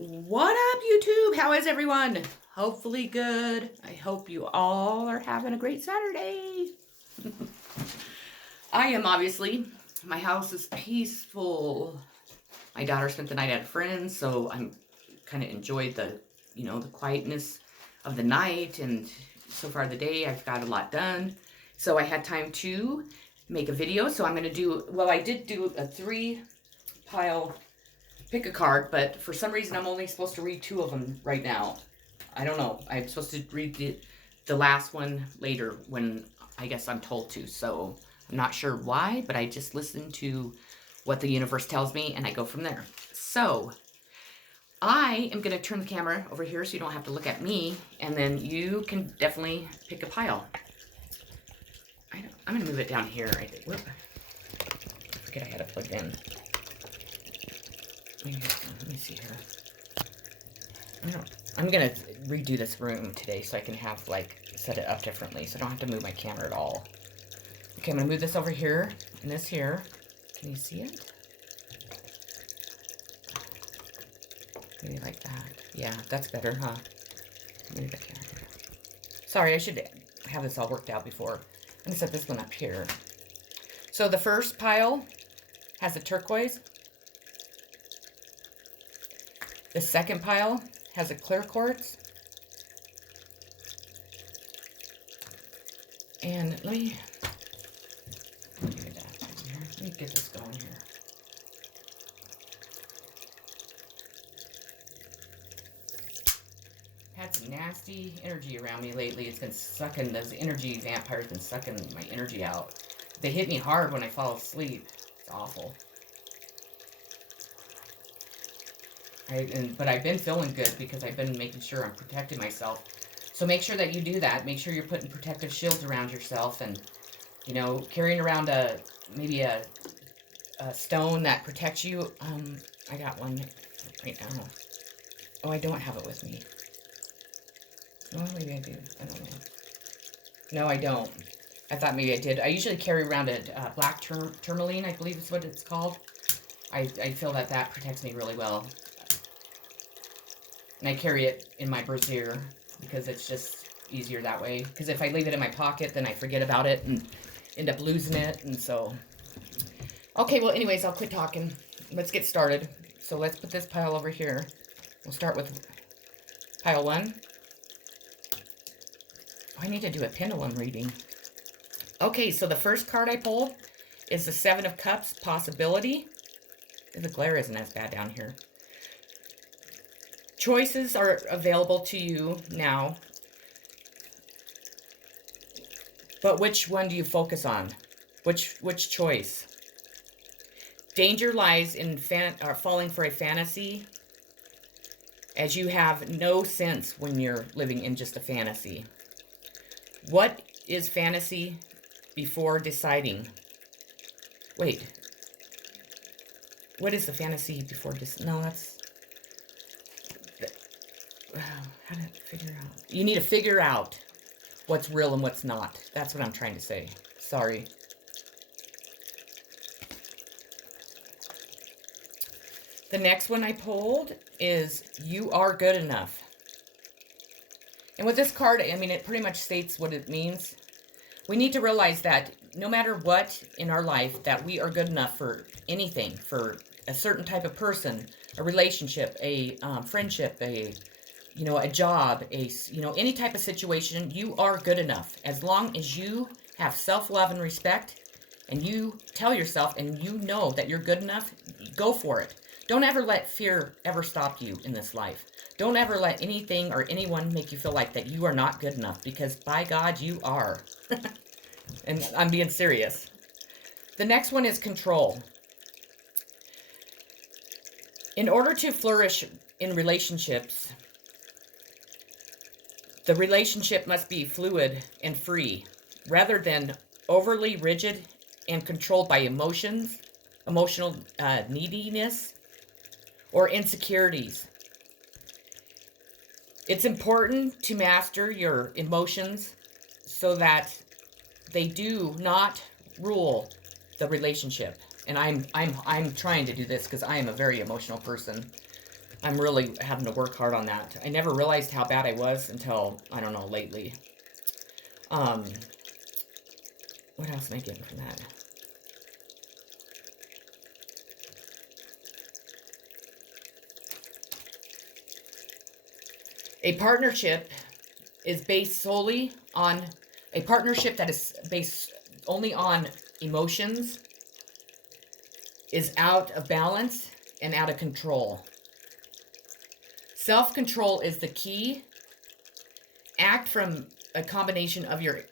What up, YouTube? How is everyone? Hopefully good. I hope you all are having a great Saturday. I am obviously. My house is peaceful. My daughter spent the night at a friend's, so I'm kind of enjoyed the quietness of the night, and so far the day I've got a lot done. So I had time to make a video. So I'm going to I did do a 3-pile pick a card, but for some reason I'm only supposed to read 2 of them right now. I don't know. I'm supposed to read the last one later when I guess I'm told to. So I'm not sure why, but I just listen to what the universe tells me and I go from there. So I am going to turn the camera over here so you don't have to look at me, and then you can definitely pick a pile. I'm going to move it down here. I think. Whoop. I forget I had it plugged in. Let me see here. I'm going to redo this room today so I can have, set it up differently so I don't have to move my camera at all. Okay, I'm going to move this over here and this here. Can you see it? Maybe like that. Yeah, that's better, huh? Move the camera here. Sorry, I should have this all worked out before. I'm going to set this one up here. So the first pile has a turquoise. The second pile has a clear quartz. And let me get this going here. Had some nasty energy around me lately. It's been sucking, those energy vampires been sucking my energy out. They hit me hard when I fall asleep. It's awful. But I've been feeling good because I've been making sure I'm protecting myself. So make sure that you do that. Make sure you're putting protective shields around yourself, and, carrying around maybe a stone that protects you. I got one right now. Oh, I don't have it with me. Oh, maybe I do. I don't know. No, I don't. I thought maybe I did. I usually carry around a black tourmaline, I believe is what it's called. I feel that protects me really well. And I carry it in my brassiere because it's just easier that way. Because if I leave it in my pocket, then I forget about it and end up losing it. And so, okay, well, anyways, I'll quit talking. Let's get started. So let's put this pile over here. We'll start with pile 1. I need to do a pendulum reading. Okay, so the first card I pulled is the 7 of Cups, Possibility. The glare isn't as bad down here. Choices are available to you now. But which one do you focus on? Which choice? Danger lies in falling for a fantasy, as you have no sense when you're living in just a fantasy. What is fantasy before deciding? Wait. What is the fantasy before no, that's... How to figure out? You need to figure out what's real and what's not. That's what I'm trying to say. Sorry. The next one I pulled is You Are Good Enough. And with this card, I mean, it pretty much states what it means. We need to realize that no matter what in our life, that we are good enough for anything, for a certain type of person, a relationship, a friendship, a job, any type of situation. You are good enough. As long as you have self-love and respect, and you tell yourself and you know that you're good enough, go for it. Don't ever let fear ever stop you in this life. Don't ever let anything or anyone make you feel like that you are not good enough, because by God, you are. And I'm being serious. The next one is Control. In order to flourish in relationships, the relationship must be fluid and free, rather than overly rigid and controlled by emotional neediness, or insecurities. It's important to master your emotions so that they do not rule the relationship. And I'm trying to do this because I am a very emotional person. I'm really having to work hard on that. I never realized how bad I was until, I don't know, lately. Um, what else am I getting from that? A partnership is based solely on, a partnership that is based only on emotions is out of balance and out of control. Self-control is the key. Act from a combination of your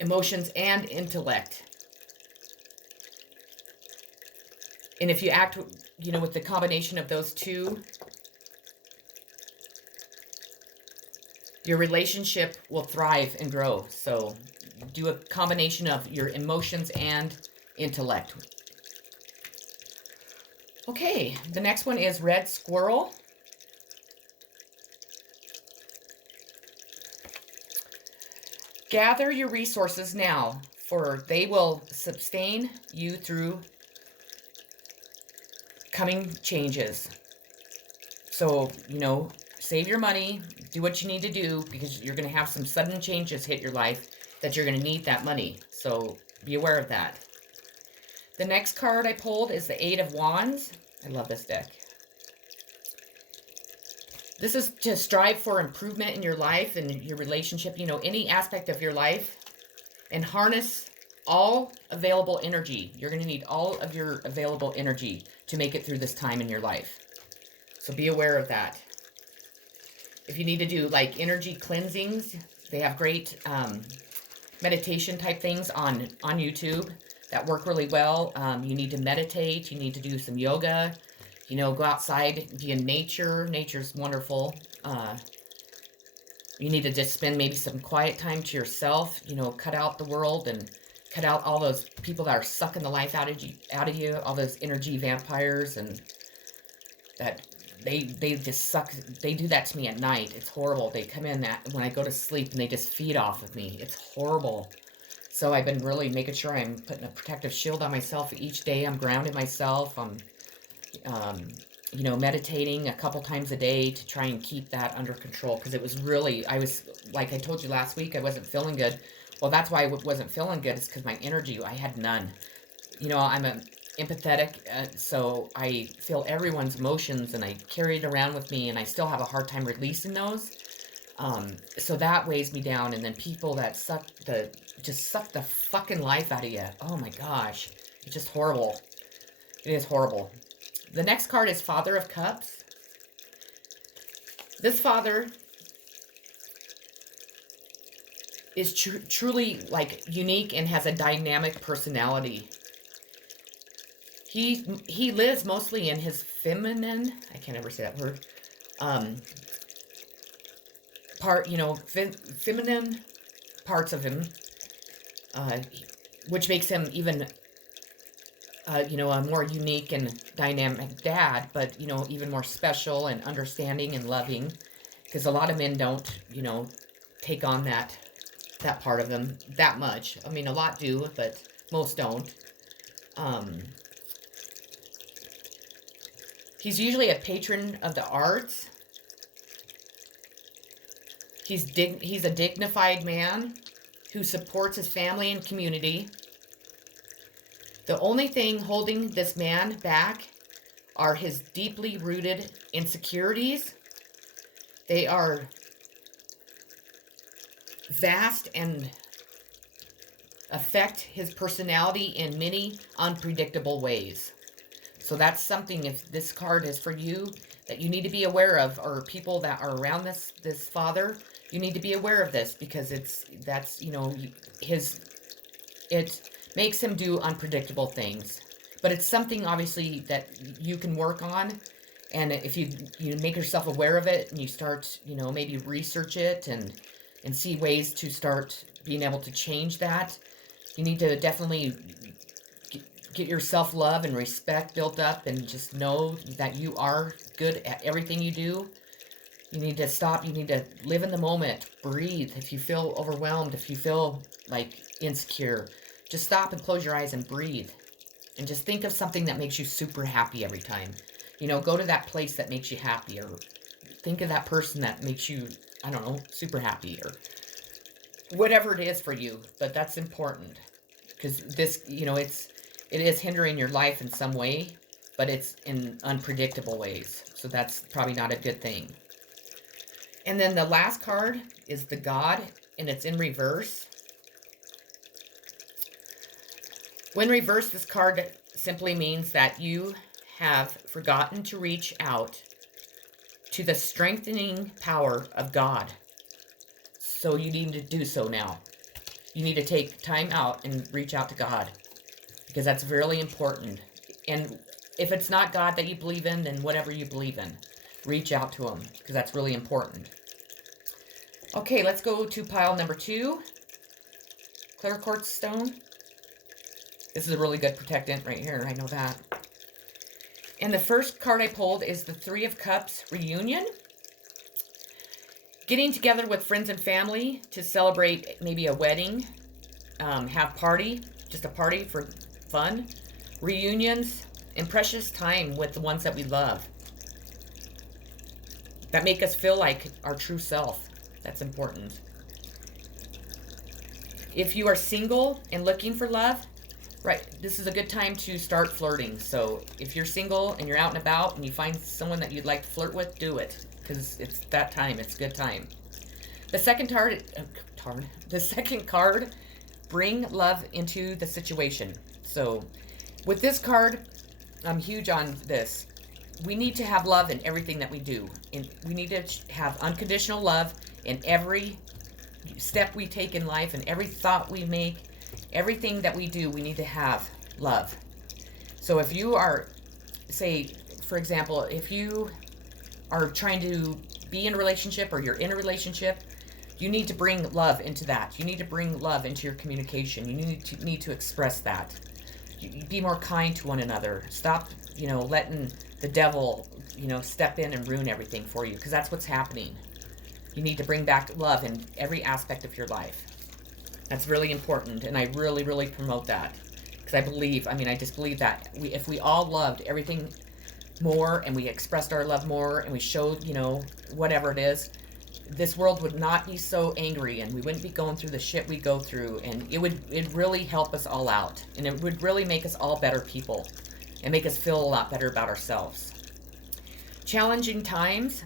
emotions and intellect. And if you act, with the combination of those two, your relationship will thrive and grow. So do a combination of your emotions and intellect. Okay, the next one is red squirrel. Gather your resources now, for they will sustain you through coming changes. So, save your money, do what you need to do, because you're going to have some sudden changes hit your life that you're going to need that money. So be aware of that. The next card I pulled is the Eight of Wands. I love this deck. This is to strive for improvement in your life and your relationship, any aspect of your life, and harness all available energy. You're going to need all of your available energy to make it through this time in your life. So be aware of that. If you need to do like energy cleansings, they have great meditation type things on YouTube that work really well. You need to meditate. You need to do some yoga. Go outside, be in nature. Nature's wonderful. You need to just spend maybe some quiet time to yourself. Cut out the world and cut out all those people that are sucking the life out of you, all those energy vampires, and that they just suck. They do that to me at night. It's horrible. They come in when I go to sleep and they just feed off of me. It's horrible. So I've been really making sure I'm putting a protective shield on myself each day. I'm grounding myself. I'm meditating a couple times a day to try and keep that under control, because it was really, like I told you last week, I wasn't feeling good. Well, that's why I wasn't feeling good, is because my energy, I had none. I'm empathetic, so I feel everyone's emotions, and I carry it around with me, and I still have a hard time releasing those. So that weighs me down, and then people that just suck the fucking life out of you. Oh my gosh, it's just horrible. It is horrible. The next card is Father of Cups. This father is truly unique and has a dynamic personality. He lives mostly in his feminine, I can't ever say that word, part, feminine parts of him, which makes him even a more unique and dynamic dad, but, even more special and understanding and loving, because a lot of men don't, take on that part of them that much. I mean, a lot do, but most don't. He's usually a patron of the arts. He's a dignified man who supports his family and community. The only thing holding this man back are his deeply rooted insecurities. They are vast and affect his personality in many unpredictable ways. So that's something, if this card is for you, that you need to be aware of, or people that are around this father, you need to be aware of this, because it makes him do unpredictable things. But it's something, obviously, that you can work on. And if you make yourself aware of it, and you start, maybe research it and see ways to start being able to change that, you need to definitely get your self-love and respect built up, and just know that you are good at everything you do. You need to stop. You need to live in the moment. Breathe. If you feel overwhelmed, if you feel insecure, just stop and close your eyes and breathe. And just think of something that makes you super happy every time. You know, go to that place that makes you happy, or think of that person that makes you, I don't know, super happy, or whatever it is for you. But that's important, because this, you know, it is hindering your life in some way, but it's in unpredictable ways. So that's probably not a good thing. And then the last card is the God, and it's in reverse. When reversed, this card simply means that you have forgotten to reach out to the strengthening power of God. So you need to do so now. You need to take time out and reach out to God, because that's really important. And if it's not God that you believe in, then whatever you believe in, reach out to him, because that's really important. Okay, let's go to pile number 2. Clear quartz stone. This is a really good protectant right here. I know that. And the first card I pulled is the 3 of Cups reunion. Getting together with friends and family to celebrate maybe a wedding, have party, just a party for fun, reunions, and precious time with the ones that we love, that make us feel like our true self. That's important. If you are single and looking for love, right, this is a good time to start flirting. So if you're single and you're out and about and you find someone that you'd like to flirt with, do it, because it's that time. It's a good time. The second card, bring love into the situation. So with this card, I'm huge on this. We need to have love in everything that we do. And we need to have unconditional love in every step we take in life, and every thought we make, everything that we do, we need to have love. So if you are, say, for example, if you are trying to be in a relationship, or you're in a relationship, you need to bring love into that. You need to bring love into your communication. You need to express that. Be more kind to one another. Stop, you know, letting the devil, you know, step in and ruin everything for you, because that's what's happening. You need to bring back love in every aspect of your life. That's really important, and I really, really promote that, because I just believe that if we all loved everything more, and we expressed our love more, and we showed, you know, whatever it is, this world would not be so angry, and we wouldn't be going through the shit we go through, and it'd really help us all out, and it would really make us all better people, and make us feel a lot better about ourselves. Challenging times.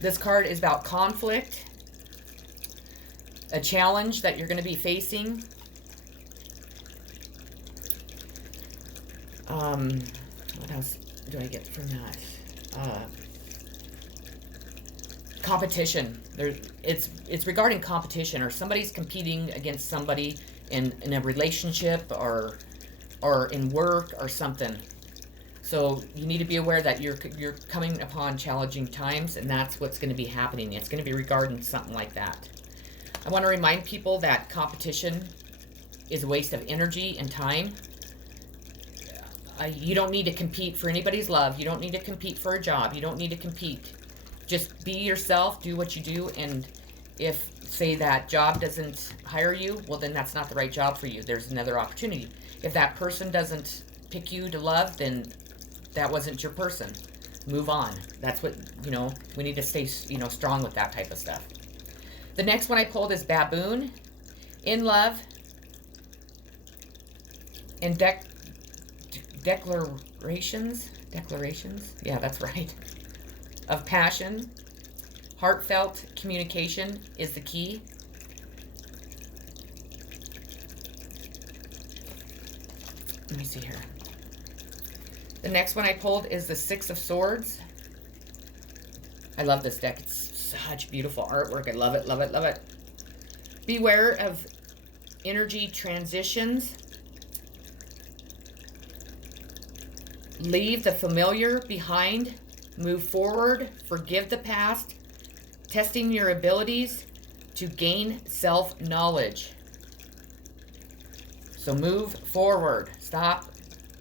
This card is about conflict, a challenge that you're going to be facing. What else do I get from that? Competition. It's regarding competition, or somebody's competing against somebody in a relationship, or in work or something. So you need to be aware that you're coming upon challenging times, and that's what's going to be happening. It's going to be regarding something like that. I want to remind people that competition is a waste of energy and time. You don't need to compete for anybody's love. You don't need to compete for a job. You don't need to compete. Just be yourself, do what you do, and if, say, that job doesn't hire you, well, then that's not the right job for you. There's another opportunity. If that person doesn't pick you to love, then that wasn't your person. Move on. That's what, you know, we need to stay, you know, strong with that type of stuff. The next one I pulled is Baboon. In love. And declarations. Yeah, that's right. Of passion. Heartfelt communication is the key. Let me see here. The next one I pulled is the 6 of Swords. I love this deck. It's such beautiful artwork. I love it, love it, love it. Beware of energy transitions. Leave the familiar behind. Move forward. Forgive the past. Testing your abilities to gain self-knowledge. So move forward. Stop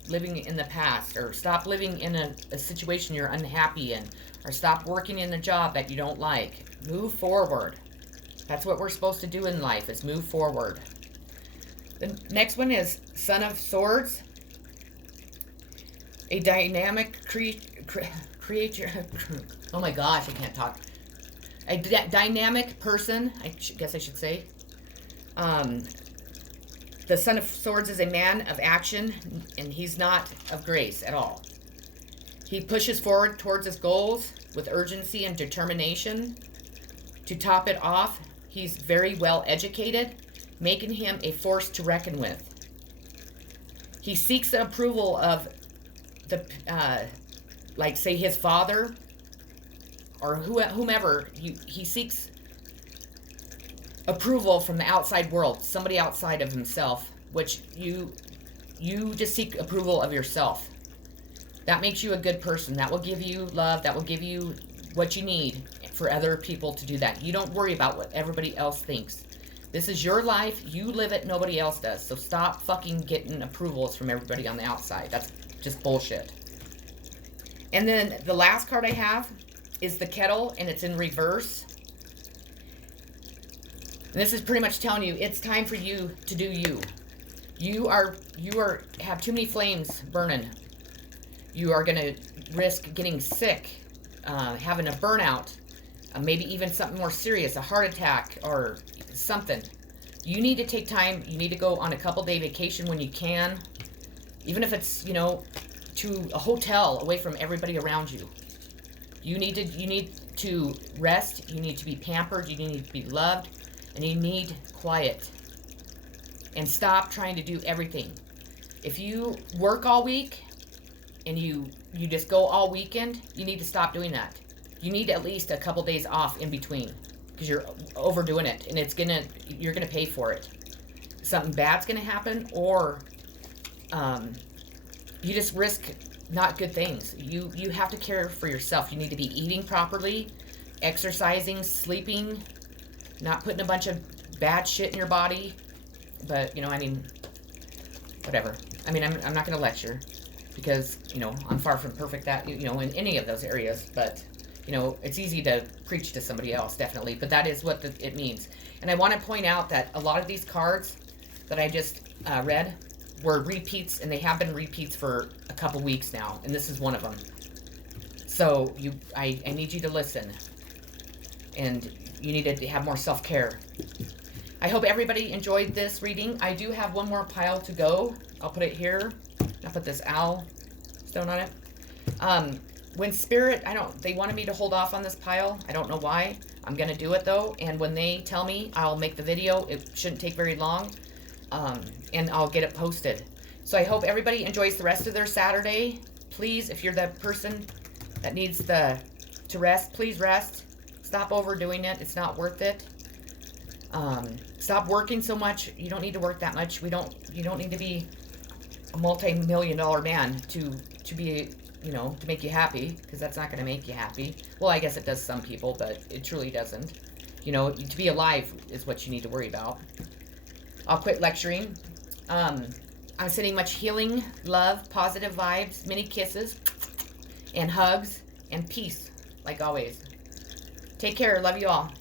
living in the past, or stop living in a situation you're unhappy in, or stop working in a job that you don't like. Move forward. That's what we're supposed to do in life, is move forward. The next one is Son of Swords. A dynamic creature. Oh my gosh, I can't talk. A dynamic person, guess I should say. The Son of Swords is a man of action, and he's not of grace at all. He pushes forward towards his goals with urgency and determination. To top it off, he's very well educated, making him a force to reckon with. He seeks the approval of the, like say his father or whomever. He seeks approval from the outside world, somebody outside of himself, which you just seek approval of yourself. That makes you a good person. That will give you love. That will give you what you need for other people to do that. You don't worry about what everybody else thinks. This is your life. You live it. Nobody else does. So stop fucking getting approvals from everybody on the outside. That's just bullshit. And then the last card I have is the Kettle, and it's in reverse. And this is pretty much telling you it's time for you to do you. You have too many flames burning. You are going to risk getting sick, having a burnout, maybe even something more serious, a heart attack or something. You need to take time. You need to go on a couple-day vacation when you can, even if it's, to a hotel away from everybody around you. You need to rest. You need to be pampered. You need to be loved, and you need quiet. And stop trying to do everything. If you work all week and you just go all weekend, you need to stop doing that. You need at least a couple days off in between, because you're overdoing it, and you're gonna pay for it. Something bad's gonna happen, or you just risk not good things. You have to care for yourself. You need to be eating properly, exercising, sleeping, not putting a bunch of bad shit in your body. But whatever. I'm not gonna lecture, because I'm far from perfect in any of those areas. But it's easy to preach to somebody else, definitely. But that is what it means. And I want to point out that a lot of these cards that I just read were repeats, and they have been repeats for a couple weeks now, and this is one of them. So I need you to listen, and you need to have more self-care. I hope everybody enjoyed this reading. I do have one more pile to go. I'll put it here. I'll put this owl stone on it. When Spirit, they wanted me to hold off on this pile. I don't know why. I'm going to do it, though. And when they tell me, I'll make the video. It shouldn't take very long. And I'll get it posted. So I hope everybody enjoys the rest of their Saturday. Please, if you're the person that needs to rest, please rest. Stop overdoing it. It's not worth it. Stop working so much. You don't need to work that much. You don't need to be a multi-million-dollar man to be, to make you happy, because that's not going to make you happy. Well, I guess it does some people, but it truly doesn't. To be alive is what you need to worry about. I'll quit lecturing. I'm sending much healing, love, positive vibes, many kisses, and hugs, and peace, like always. Take care. Love you all.